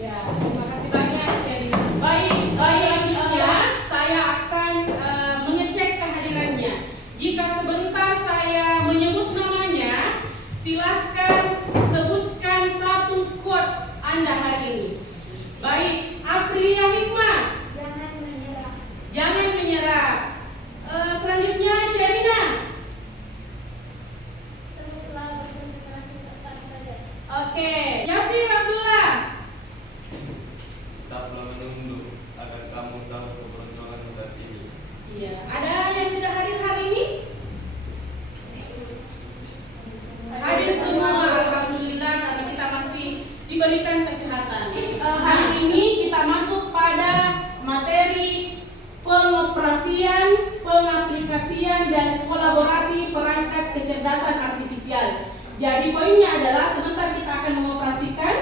Ya, terima kasih banyak Sherina. Baik, selanjutnya saya akan mengecek kehadirannya. Jika sebentar saya menyebut namanya, silahkan sebutkan satu quotes Anda hari ini. Baik, Aprilia Hikmah. Jangan menyerah. Jangan menyerah. Selanjutnya Sherina. Teruslah berkonsentrasi untuk saja. Oke, Yasir Abdullah. Tetaplah menunggu agar kamu tahu keberuntungan saat ini. Iya, ada yang tidak hadir hari ini? Hadir semua, alhamdulillah, karena kita masih diberikan kesehatan. Hari ini kita masuk pada materi pengoperasian, pengaplikasian, dan kolaborasi perangkat kecerdasan artifisial. Jadi poinnya adalah sebentar kita akan mengoperasikan,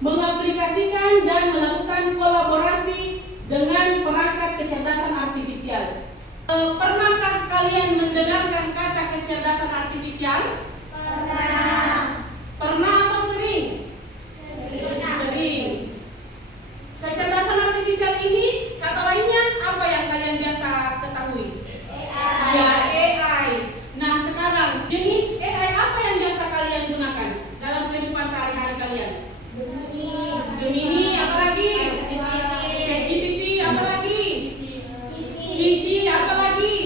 mengaplikasikan, dan melakukan kolaborasi dengan perangkat kecerdasan artifisial. Pernahkah kalian mendengarkan kata kecerdasan artifisial? Pernah. Pernah atau sering? Sering. Kecerdasan artifisial ini, kata lainnya apa yang kalian biasa ketahui? Ya, AI. Nah, sekarang jenis AI apa yang biasa kalian gunakan dalam kehidupan sehari-hari kalian? Gemini, apa lagi? ChatGPT, apa lagi? Cici, apa lagi?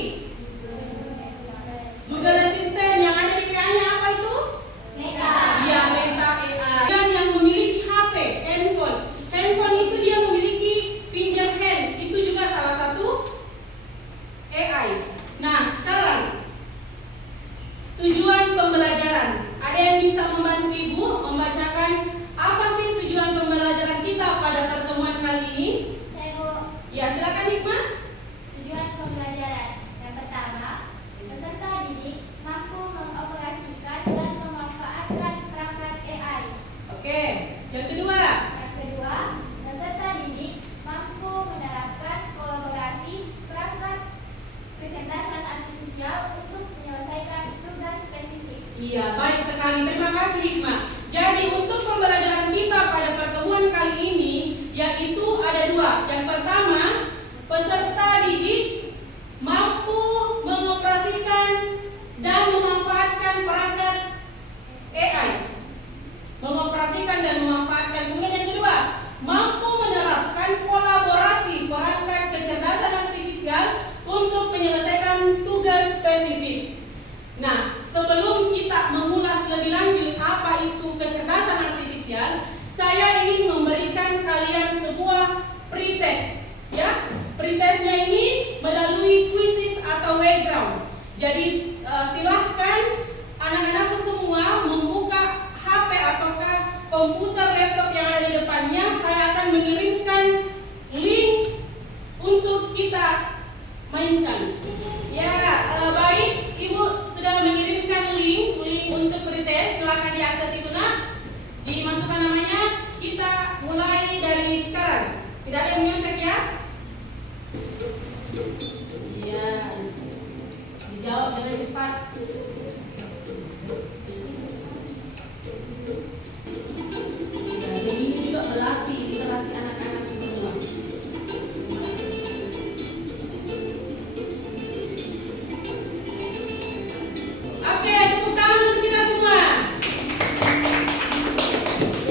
Google Assistant. Yang ada di PA-nya apa itu? Ya, Meta AI. Dan yang memiliki HP, handphone. Handphone itu dia memiliki finger hand. Itu juga salah satu AI. Nah, sekarang tujuan pembelajaran. Ada yang bisa membantu Ibu membacakan apa sih tujuan pembelajaran kita pada pertemuan kali ini? Saya Bu. Ya, silakan Hikmah. Tujuan pembelajaran yang pertama, peserta didik mampu mengoperasikan dan memanfaatkan perangkat AI. Oke. Yang kedua. Yang kedua, peserta didik mampu menerapkan kolaborasi perangkat kecerdasan artifisial untuk menyelesaikan tugas spesifik. Iya, baik sekali. Terima kasih Hikmah. Jadi untuk pembelajaran kita pada pertemuan kali ini yaitu ada dua. Yang pertama, peserta didik mampu mengoperasikan dan memanfaatkan perangkat AI. Mengoperasikan dan memanfaatkan. Kemudian yang kedua, mampu menerapkan kolaborasi perangkat kecerdasan artifisial untuk menyelesaikan tugas spesifik. Nah, sebelum kita mengulas lebih lanjut apa itu kecerdasan artifisial, saya ingin memberikan kalian sebuah pretest, ya. Pretestnya ini melalui quizzes atau background. Jadi silahkan anak-anakku semua membuka HP ataukah komputer laptop yang ada di depannya. Saya akan mengirimkan link untuk kita mainkan. Ya, baik, Ibu sudah mengirimkan link untuk pretest. Silakan diakses itu nak. Dimasukkan namanya. Kita mulai dari sekarang. Tidak ada yang menyontek ya. Iya. Dijawab dengan cepat. Jadi ini juga melatih literasi anak-anak semua. Oke, tepuk tangan untuk kita semua.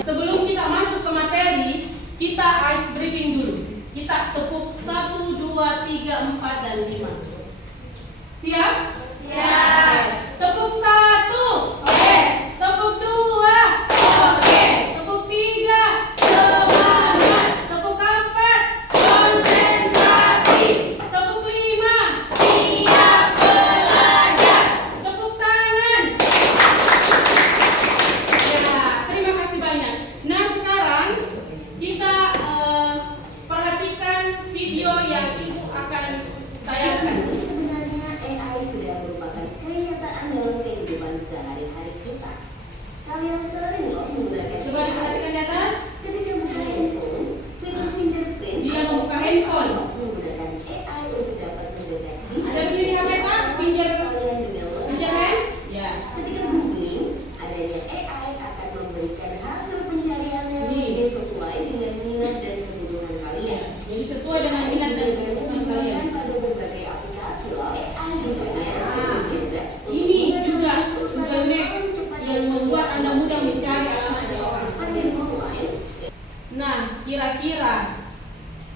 Sebelum kita masuk ke materi, kita ice breaking dulu. Kita tepuk 1, 2, 3, 4, dan 5. Siap? Siap. Tepuk 1. Oke. Tepuk 2. Oke. Tepuk 3. Semangat. Tepuk 4. Konsentrasi. Tepuk 5. Siap belajar. Tepuk tangan. Ya, terima kasih banyak. Nah, sekarang kita perhatikan video yang Ibu akan tayangkan. Sebenarnya AI sudah merupakan kenyataan dalam kehidupan kira-kira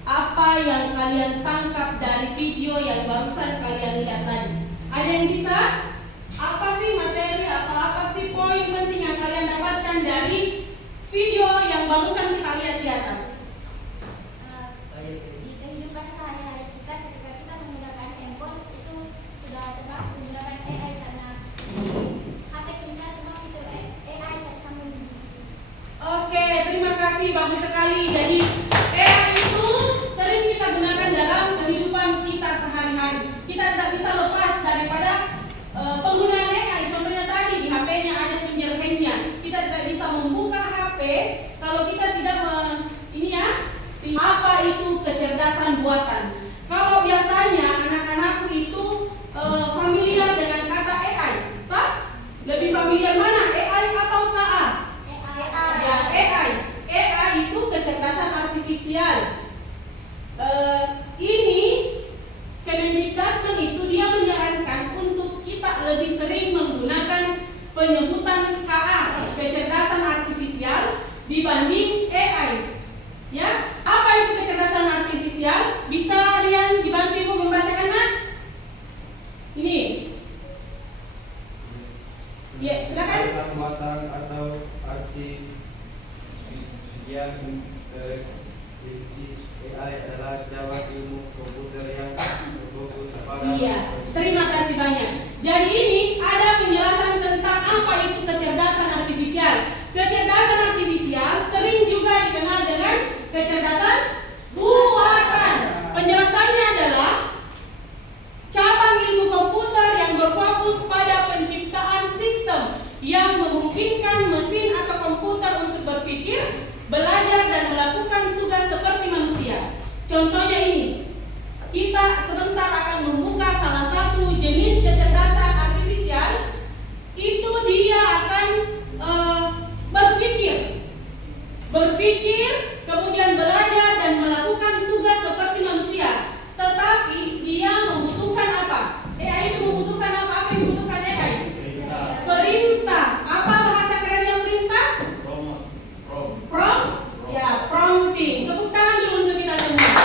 apa yang kalian tangkap dari video yang barusan kalian lihat tadi? Ada yang bisa? Apa sih materi atau apa sih poin penting yang kalian dapatkan dari video yang barusan kita lihat di atas? Di kehidupan sehari-hari kita ketika kita menggunakan handphone itu sudah termasuk menggunakan AI karena di HP kita semua fitur AI tersambung. Oke, terima kasih, bagus sekali. Jadi AI itu sering kita gunakan dalam kehidupan kita sehari-hari. Kita tidak bisa lepas daripada penggunaan AI. Contohnya tadi di HP-nya ada fingerprint-nya. Kita tidak bisa membuka HP kalau kita tidak apa itu kecerdasan buatan. Kalau biasanya anak-anakku itu familiar dengan kata AI, tak? Lebih familiar mana? AI atau KA? Ya, AI. AI itu kecerdasan artifisial. Ini Kemendikbud itu dia menyarankan untuk kita lebih sering menggunakan penyebutan KA, kecerdasan artifisial, dibanding AI. Ya, apa itu kecerdasan artifisial? Bisa kalian dibantu ibu membacakannya? Ini. Ya, silakan. Buatan atau artifisial intelligence AI adalah cabang ilmu komputer yang berfokus pada. Iya, terima kasih banyak. Jadi ini ada penjelasan tentang apa itu kecerdasan artifisial. Kecerdasan artifisial sering juga dikenal dengan kecerdasan buatan. Penjelasannya adalah cabang ilmu komputer yang berfokus pada penciptaan sistem yang memungkinkan mesin atau komputer untuk berpikir, belajar dan melakukan tugas seperti manusia. Contohnya ini, kita sebentar akan membuka salah satu jenis kecerdasan artifisial. Itu dia akan berpikir, kemudian belajar dan melakukan tugas seperti manusia. Tetapi dia membutuhkan apa? AI itu membutuhkan apa? Apa yang dibutuhkan AI? Perintah. Apa bahasa kerennya perintah? Prompting. Tepuk tangan dulu untuk kita semua.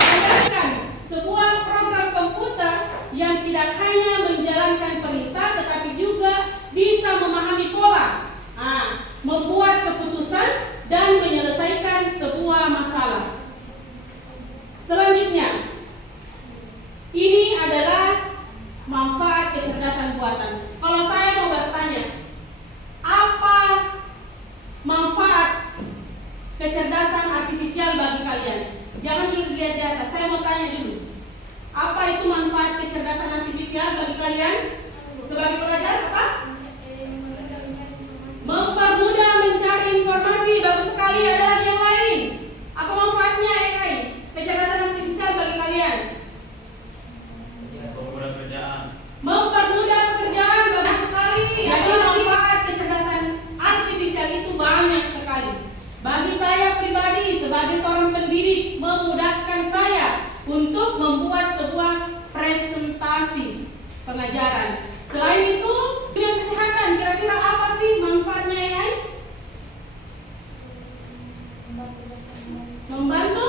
Bayangkan sebuah program komputer yang tidak hanya menjalankan perintah, tetapi juga bisa memahami pola, membuat keputusan dan menyelesaikan sebuah masalah. Selanjutnya, ini adalah manfaat kecerdasan buatan. Kalau saya mau bertanya, apa manfaat kecerdasan artifisial bagi kalian? Jangan dulu dilihat di atas, saya mau tanya dulu. Apa itu manfaat kecerdasan artifisial bagi kalian? Sebagai pelajar apa? Mempermudah mencari informasi. Bagus sekali. Ada lagi yang lain? Apa manfaatnya AI? Kecerdasan artifisial bagi kalian? Mempermudah pekerjaan. Bagus sekali. Jadi manfaat kecerdasan artifisial itu banyak sekali. Bagi saya pribadi sebagai seorang pendidik, memudahkan saya untuk membuat sebuah presentasi pengajaran. Selain itu, dunia kesehatan, kira-kira apa sih manfaatnya AI? Membantu?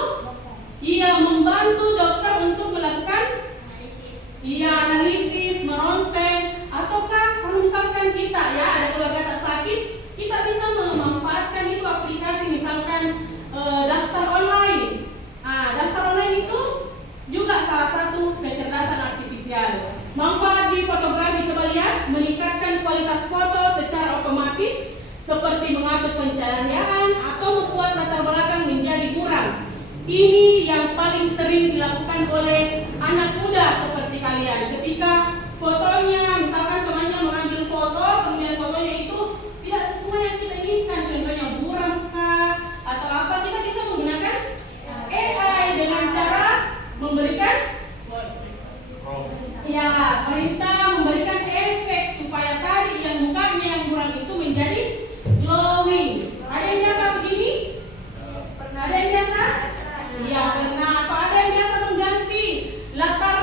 Iya, membantu dokter untuk melakukan analisis, meronsek, ataukah kalau misalkan kita ada keluarga tak sakit, kita bisa memanfaatkan itu aplikasi, misalkan daftar online. Daftar online itu juga salah satu kecerdasan artifisial. Manfaat di fotografi, coba lihat, meningkatkan kualitas foto secara otomatis, seperti mengatur pencahayaan atau membuat latar belakang menjadi kurang. Ini yang paling sering dilakukan oleh anak muda seperti kalian. Ketika fotonya, misalkan temannya mengambil foto, kemudian fotonya itu tidak sesuai yang kita inginkan, contohnya buram kah atau apa, kita bisa menggunakan AI dengan cara memberikan perintah, memberikan efek supaya tadi yang mukanya yang buram itu menjadi glowing. Ada yang biasa begini? Ada yang biasa? Iya, pernah. Atau ada yang biasa mengganti latar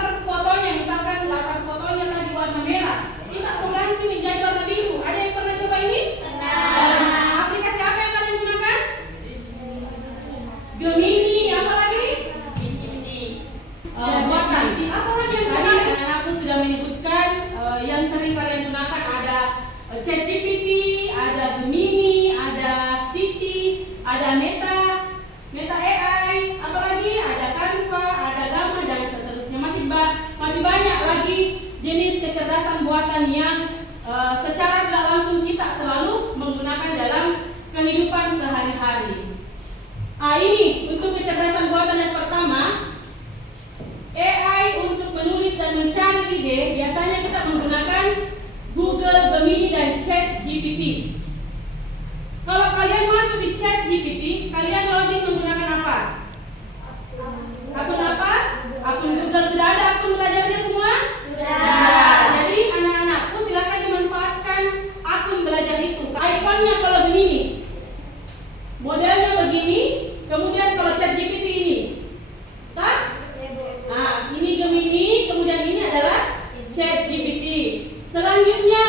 kecerdasan buatan yang secara tidak langsung kita selalu menggunakan dalam kehidupan sehari-hari. Ini untuk kecerdasan buatan yang pertama. AI untuk menulis dan mencari ide biasanya kita menggunakan Google, Gemini, dan ChatGPT. Kalau kalian masuk di ChatGPT, kalian login menggunakan apa? Akun apa? Akun Google. Sudah ada akun belajarnya semua? Sudah. Nah, jadi anak-anakku silakan dimanfaatkan akun belajar itu. Ikonnya kalau Gemini, modelnya begini. Kemudian kalau ChatGPT ini, nah ini Gemini, kemudian ini adalah ChatGPT. Selanjutnya,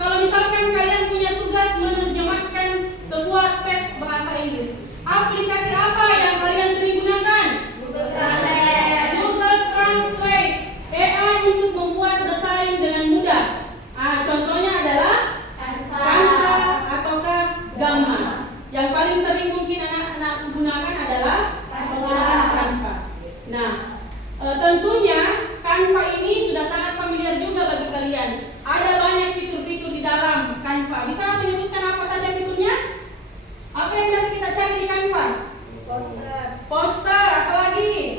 kalau misalkan kalian punya tugas menerjemahkan sebuah teks bahasa Inggris, aplikasi apa yang kalian sering gunakan? Google Translate. Google Translate. AI untuk membuat desain dengan mudah. Contohnya adalah Canva ataukah Gamma. Yang paling sering mungkin anak-anak gunakan adalah menggunakan Canva. Nah, tentunya Canva ini sudah sangat familiar juga bagi kalian. Ada banyak fitur-fitur di dalam Canva. Bisa menyebutkan apa saja fiturnya? Apa yang biasa kita cari di Canva? Poster, apa lagi?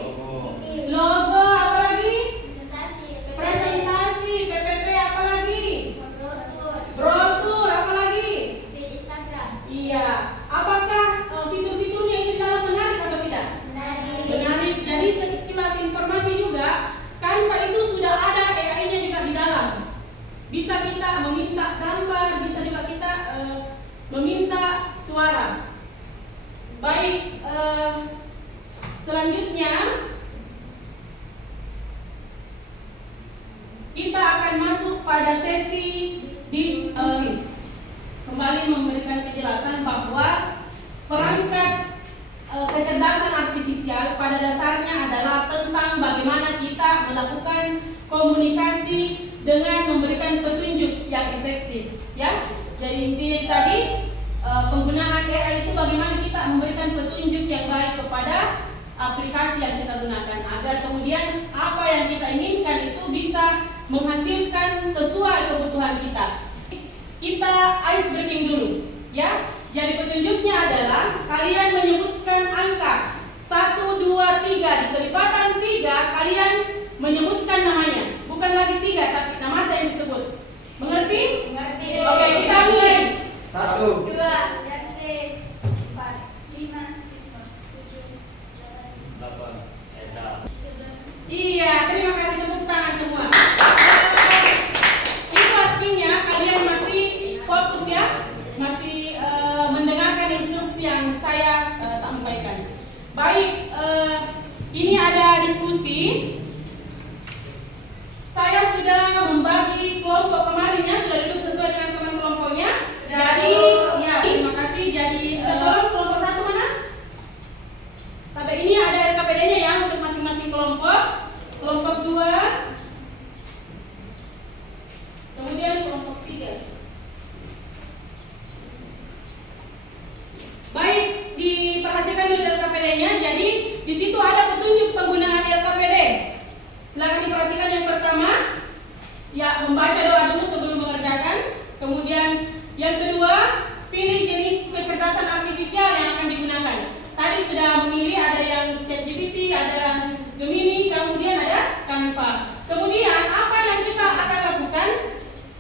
Logo, apa lagi? Presentasi, PPT, apa lagi? Brosur, apa lagi? Feed Instagram. Iya. Apakah fitur-fiturnya itu dalam menarik atau tidak? Menarik. Jadi sekilas informasi juga, Canva itu sudah ada AI-nya juga di dalam. Bisa kita meminta gambar, bisa juga kita meminta suara. Baik, selanjutnya kita akan masuk pada sesi diskusi. Kembali memberikan penjelasan bahwa perangkat kecerdasan artifisial pada dasarnya adalah tentang bagaimana kita melakukan komunikasi dengan memberikan petunjuk yang efektif, ya. Jadi intinya tadi penggunaan AI itu bagaimana kita memberikan petunjuk yang baik kepada aplikasi yang kita gunakan agar kemudian apa yang kita inginkan itu bisa menghasilkan sesuai kebutuhan kita. Kita ice breaking dulu, ya. Jadi petunjuknya adalah kalian menyebutkan angka 1, 2, 3 di kelipatan 3, kalian menyebutkan namanya. Bukan lagi 3 tapi nama yang disebut. Mengerti? Mengerti. Oke, kita mulai. 1, 2, 3, 4, 5, 6, 7, 8, 9, 10. Iya, terima kasih, tepuk tangan semua. Itu artinya kalian masih fokus ya, masih mendengarkan instruksi yang saya sampaikan. Baik, ini ada diskusi. Saya sudah membagi kelompok kemarin ya, sudah duduk sesuai dengan teman kelompoknya. Jadi, ya terima kasih. Jadi, tolong kelompok 1 mana? Tapi ini ada RKPD-nya ya untuk masing-masing kelompok. Kelompok 2, kemudian kelompok 3. Baik, diperhatikan dulu LKPD-nya. Jadi di situ ada petunjuk penggunaan LKPD. Silakan diperhatikan yang pertama, ya membaca doa dulu sebelum mengerjakan. Kemudian yang kedua, pilih jenis kecerdasan artifisial yang akan digunakan. Tadi sudah memilih, ada yang ChatGPT, ada yang Gemini, kemudian ada Canva. Kemudian apa yang kita akan lakukan?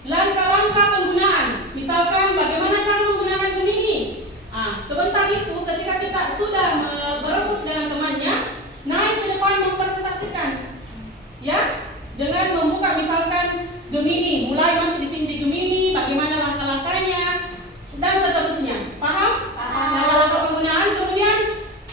Langkah-langkah penggunaan. Misalkan bagaimana cara menggunakan Gemini. Sebentar itu ketika kita sudah berebut dengan temannya, naik ke depan mempresentasikan, ya, dengan membuka misalkan Gemini, mulai masuk di sini di Gemini, bagaimana langkah-langkahnya dan seterusnya. Paham? Langkah penggunaan. Kemudian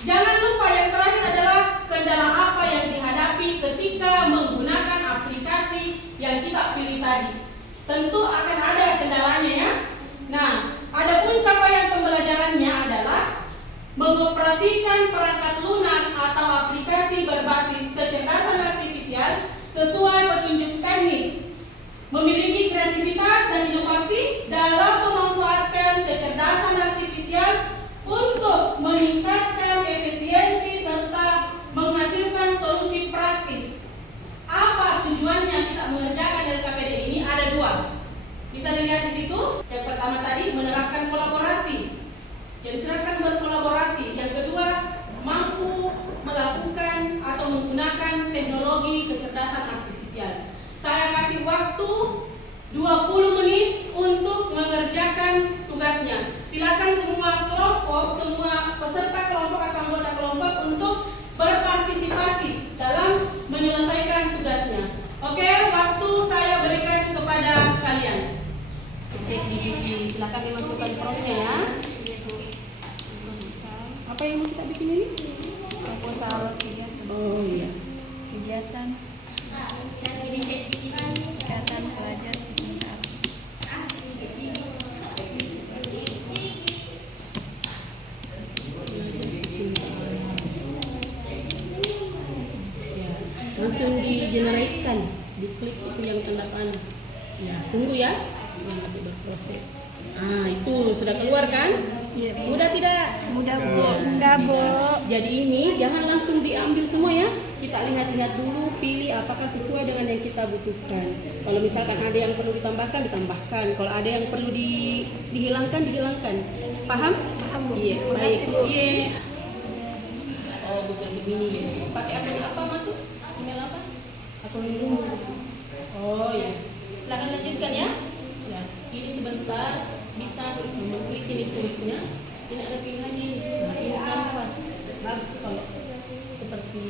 jangan lupa yang terakhir adalah kendala apa yang dihadapi ketika menggunakan aplikasi yang kita pilih tadi. Tentu akan ada kendalanya ya. Nah, adapun capaian pembelajarannya adalah mengoperasikan perangkat lunak atau aplikasi berbasis kecerdasan artifisial sesuai petunjuk teknis, memiliki kreativitas dan inovasi dalam memanfaatkan kecerdasan artifisial untuk meningkatkan efisiensi serta menghasilkan solusi praktis. Apa tujuannya kita waktu 20 menit untuk mengerjakan tugasnya. Silakan semua kelompok, semua peserta kelompok atau anggota kelompok untuk berpartisipasi dalam menyelesaikan tugasnya. Oke, waktu saya berikan kepada kalian. Silakan dimasukkan promnya ya. Apa yang mau kita bikin ini? Proposal Oh iya. kegiatan kegiatan pelajar sebentar. Ya, langsung di-generate-kan, diklik itu yang tanda panah. Ya, tunggu ya. Ini masih berproses. Ah, itu sudah keluar kan? Iya, Bu. Mudah tidak? Mudah, Bu. Enggak, Bu. Jadi ini jangan langsung diambil semua ya. Kita lihat-lihat dulu, pilih apakah sesuai dengan yang kita butuhkan. Kalau misalkan ada yang perlu ditambahkan, ditambahkan. Kalau ada yang perlu dihilangkan, dihilangkan. Paham? Paham, Bu. Iya, Terima baik. kasih, Bu. Iya. Oh, bukan begini. Pakai akun apa masuk? Email apa? Akun dulu. Oh iya. Silakan lanjutkan ya. Ya, ini sebentar bisa mengklik ini tulisnya. Ini ada pilihannya. Nah, ini kanvas. Bagus kalau seperti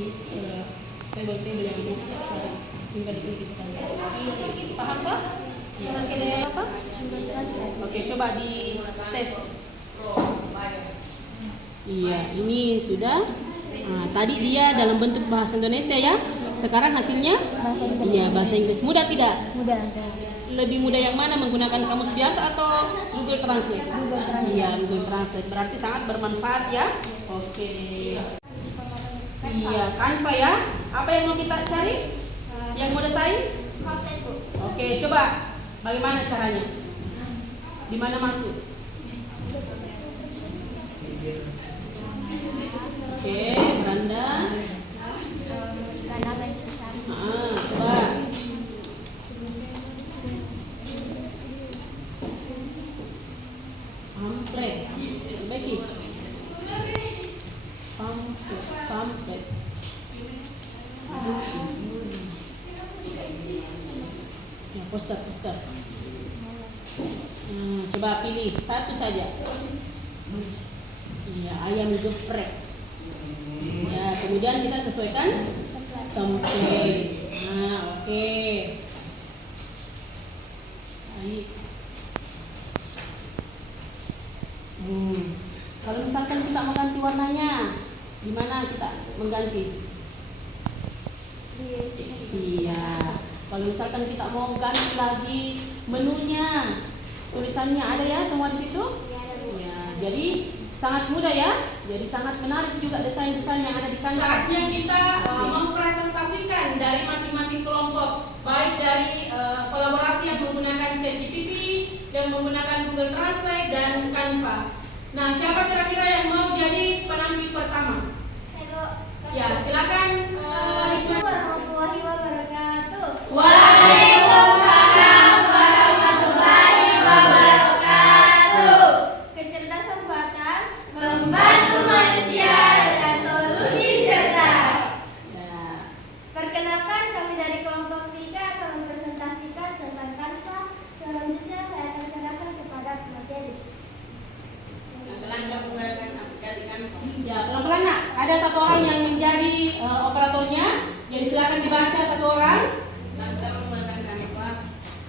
table-table yang ini tinggal diklik kanvas. Paham kah? Paham kalian apa? Oke, coba di tes. Iya, ini sudah. Nah, tadi dia dalam bentuk bahasa Indonesia ya. Sekarang hasilnya? Iya, bahasa Inggris. Mudah tidak? Mudah. Lebih mudah yang mana, menggunakan kamus biasa atau Google Translate? Google Translate. Iya, Google Translate. Berarti sangat bermanfaat ya. Oke. Iya, Canva ya. Apa yang mau kita cari? Yang mau desain? Komplit, Bu. Oke, coba. Bagaimana caranya? Di mana masuk? Oke, Branda. Karena apa yang kita cari? Coba. Pamflet. Becky. Pamflet. Ya, poster. Coba pilih satu saja. Iya, ayam geprek. Ya, kemudian kita sesuaikan template. Nah, oke. Baik. Kalau misalkan kita mau ganti warnanya, gimana kita mengganti? Iya. Kalau misalkan kita mau ganti lagi menunya, tulisannya ada ya semua di situ? Ya, jadi sangat mudah ya. Jadi sangat menarik juga desain-desain yang ada di Canva. Saatnya kita mempresentasikan dari masing-masing kelompok, baik dari kolaborasi yang menggunakan ChatGPT, yang menggunakan Google Translate dan Canva. Nah, siapa kira-kira yang mau jadi penampil pertama? Ya, silakan. Assalamualaikum warahmatullahi wabarakatuh. Waalaikumsalam warahmatullahi wabarakatuh. Kecerdasan buatan Membantu manusia dan solusi cerdas. Ya. Perkenalkan, kami dari kelompok 3 akan mempresentasikan tentang Canva. Selanjutnya saya akan serahkan kepada materi. Ya, pelan-pelan nak. Ada satu orang yang menjadi operatornya. Jadi silakan dibaca satu orang. Kita menggunakan Canva,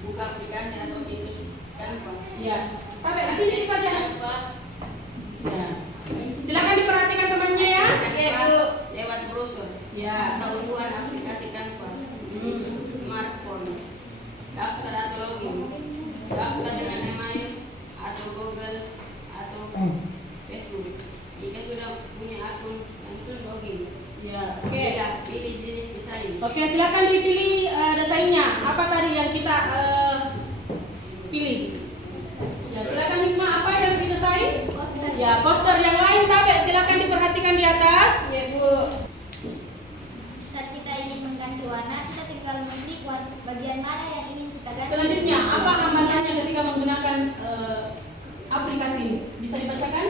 buka aplikasi atau situs Canva. Ya. Tapi di sini saja. Canva, Ya. Silakan diperhatikan temannya ya. Canva lewat browser. Ya. Atau unduhan aplikasi Canva di smartphone. Daftar atau login. Daftar dengan email atau Google atau Facebook. Jika sudah punya akun, langsung login. Ya. Oke. Tiga, pilih jenis desain. Oke, silakan dipilih desainnya. Apa tadi yang kita pilih? Ya, silakan Hikmah, apa yang didesain? Poster. Ya, poster. Yang lain Tabe, silakan diperhatikan di atas. Ya, Bu. Saat kita ingin mengganti warna, kita tinggal mengklik bagian mana yang ingin kita ganti. Selanjutnya, apa hambatannya ketika menggunakan aplikasi ini? Bisa dibacakan?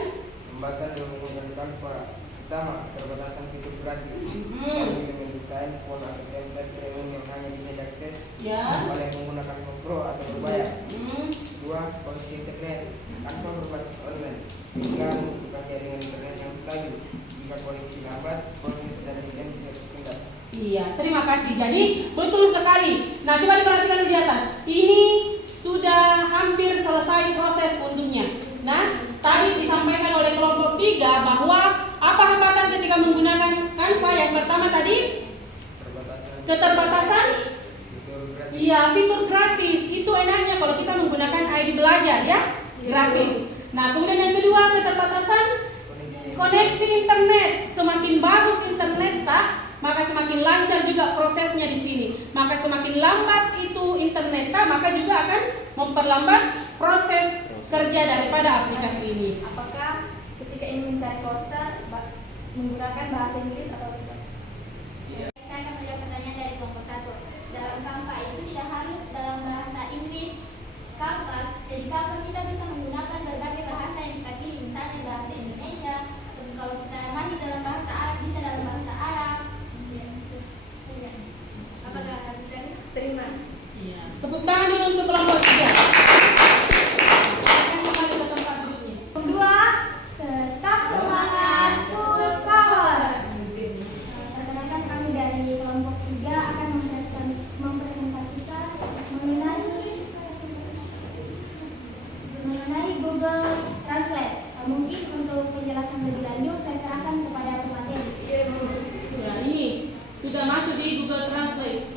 Hambatan yang menggunakan Canva Pertama, keterbatasan fitur gratis. Hmm. Kami mendesain font atau template premium yang hanya bisa diakses Ya. oleh menggunakan Mac Pro atau berbayar. Hmm. Kedua, koneksi internet. Canva berbasis online sehingga membutuhkan jaringan internet yang stabil. Jika koneksi lambat, proses dan desain bisa tersingkat. Iya, terima kasih. Jadi betul sekali. Nah, coba diperhatikan di atas. Ini sudah hampir selesai proses untuknya. Nah, tadi disampaikan oleh kelompok 3 bahwa apa hambatan ketika menggunakan Canva? Yang pertama tadi keterbatasan. Fitur gratis. Iya, fitur gratis. Itu enaknya kalau kita menggunakan ID belajar ya, gratis. Nah, kemudian yang kedua keterbatasan koneksi internet. Semakin bagus internet maka semakin lancar juga prosesnya di sini. Maka semakin lambat itu internet maka juga akan memperlambat proses kerja daripada aplikasi ini. Apakah ketika ingin mencari poster menggunakan bahasa Inggris atau tidak? Saya akan menjawab pertanyaan dari kelompok 1. Dalam Canva itu tidak harus dalam bahasa Inggris. Jadi Canva kita bisa menggunakan berbagai bahasa yang kita pilih, misalnya bahasa Indonesia, atau kalau kita mahir dalam bahasa Arab bisa dalam bahasa Arab. Ya, itu saja. Apakah kita terima? Iya. Tepuk tangan dulu untuk kelompok 3. Akan kembali ke tempat duduknya. Kedua, tetap semangat, full power. Rekan-rekan kami dari kelompok 3 akan mempresentasikan mengenai Google Translate. Mungkin untuk penjelasan lebih lanjut saya serahkan kepada pemateri. Ya, ini sudah masuk di Google Translate.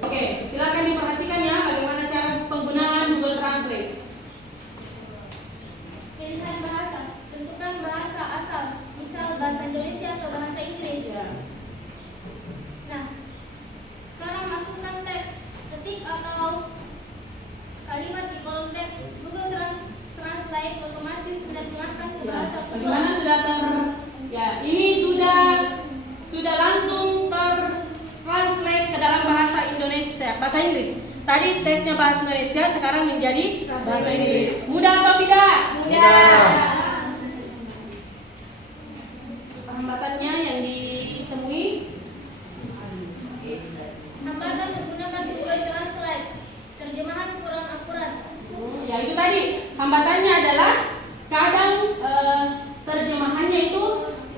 Oke, silakan diperhatikan ya bagaimana cara penggunaan Google Translate. Pilihan bahasa, tentukan bahasa asal, misal bahasa Indonesia ke bahasa Inggris. Nah, sekarang masukkan teks, ketik atau kalimat di kolom teks. Google Translate otomatis menerjemahkan ke bahasa Bagaimana sudah ini sudah langsung tertranslate ke dalam bahasa Indonesia, bahasa Inggris. Tadi teksnya bahasa Indonesia, sekarang menjadi bahasa Inggris. Mudah atau tidak? Mudah. Hambatannya yang ditemui? Hambatan menggunakan Google Translate, terjemahan kurang akurat. Ya itu tadi, hambatannya adalah kadang terjemahannya itu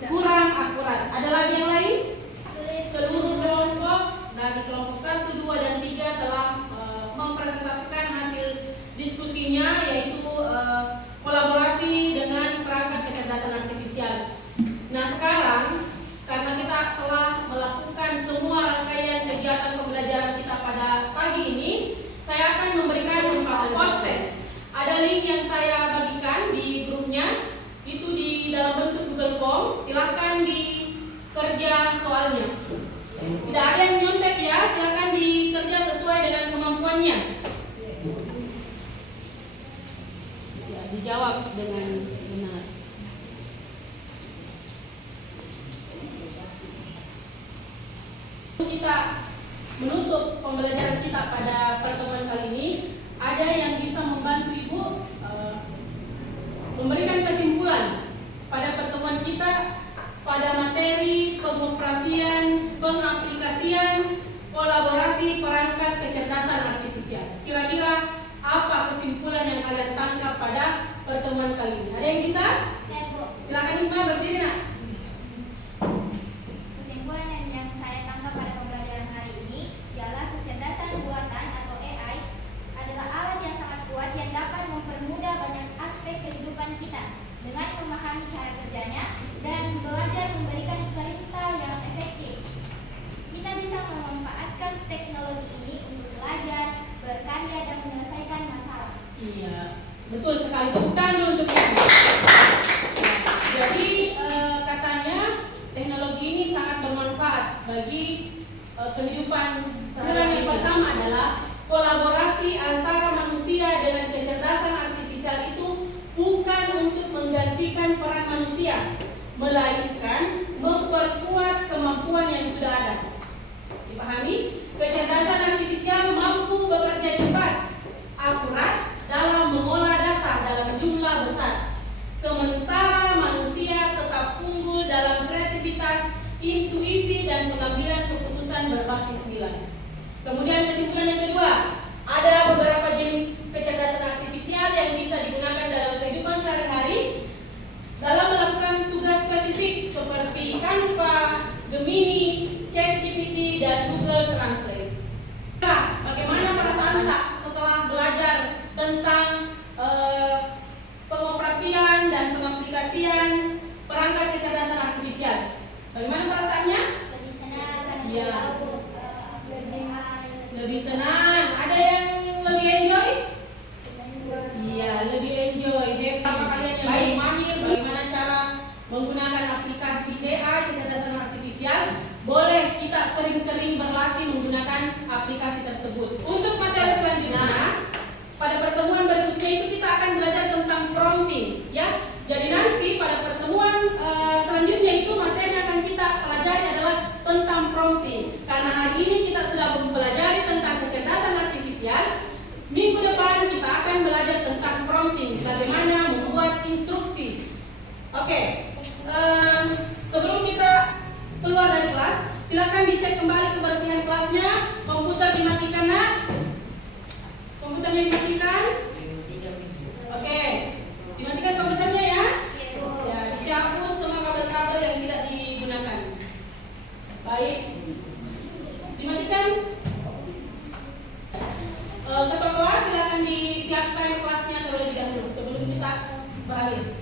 kurang akurat. Ada lagi yang lain? Seluruh kelompok dari kelompok 1, 2, dan 3 telah mempresentasikan hasil diskusinya, yaitu kolaborasi dengan perangkat kecerdasan artifisial. Nah sekarang karena kita telah melakukan semua rangkaian kegiatan pembelajaran kita pada pagi ini, saya akan memberikan 4 post test. Ada link yang saya bagikan di grupnya, itu di dalam bentuk Google Form. Silakan dikerja soalnya. Tidak ada yang nyontek ya, silakan dikerja sesuai dengan kemampuannya. Ya, dijawab dengan benar. Kita menutup pembelajaran kita pada pertemuan kali ini, ada yang bisa membantu Ibu memberikan kesimpulan pada pertemuan kita pada materi pengoperasian, pengaplikasian, kolaborasi perangkat kecerdasan artifisial. Kira-kira apa kesimpulan yang kalian tangkap pada pertemuan kali ini? Ada yang bisa? Saya Bu. Silakan Iqbal berdiri nak. Kesimpulan yang saya tangkap pada pembelajaran hari ini ialah kecerdasan buatan atau AI adalah alat yang sangat kuat yang dapat mempermudah banyak aspek kehidupan kita dengan memahami cara kerjanya dan belajar memberikan perintah yang efektif. Kita bisa memanfaatkan teknologi ini untuk belajar, berkarya, dan menyelesaikan masalah. Iya, betul sekali. Tepuk tangan dulu untuk itu. Jadi katanya teknologi ini sangat bermanfaat bagi kehidupan sehari-hari. Yang pertama adalah kolaborasi antara manusia dengan kecerdasan artifisial itu bukan untuk menggantikan peran manusia, melainkan memperkuat kemampuan yang sudah ada. Dipahami? Kecerdasan artifisial mampu bekerja cepat, akurat dalam mengolah data dalam jumlah besar, sementara manusia tetap pengambilan keputusan berbasis nilai. Kemudian kesimpulan yang kedua, ada beberapa jenis kecerdasan artifisial yang bisa digunakan dalam kehidupan sehari-hari dalam melakukan tugas spesifik seperti Canva, Gemini, ChatGPT, dan Google Translate. Nah, bagaimana perasaan tak setelah belajar tentang pengoperasian dan pengaplikasian perangkat kecerdasan artifisial? Bagaimana perasaannya? Lebih senang karena Iya. tahu Lebih senang. Ada yang lebih enjoy? Iya, lebih enjoy. Hebat kalian yang baik mahir bagaimana cara menggunakan aplikasi AI kecerdasan artifisial. Boleh kita sering-sering berlatih menggunakan aplikasi tersebut. Untuk materi selanjutnya, pada pertemuan berikutnya itu kita akan belajar tentang prompting, ya. Jadi nanti pada pertemuan selanjutnya itu materi yang akan kita pelajari adalah tentang prompting. Karena hari ini kita sudah mempelajari tentang kecerdasan artifisial, minggu depan kita akan belajar tentang prompting, bagaimana membuat instruksi. Oke, sebelum kita keluar dari kelas, silakan dicek kembali kebersihan kelasnya. Komputer dimatikan, nak. Komputernya dimatikan. Oke, dimatikan komputernya ya. Ya, dicabut semua kabel-kabel yang tidak digunakan. Baik, dimatikan. Ketua kelas silakan disiapkan kelasnya terlebih dahulu sebelum kita berakhir.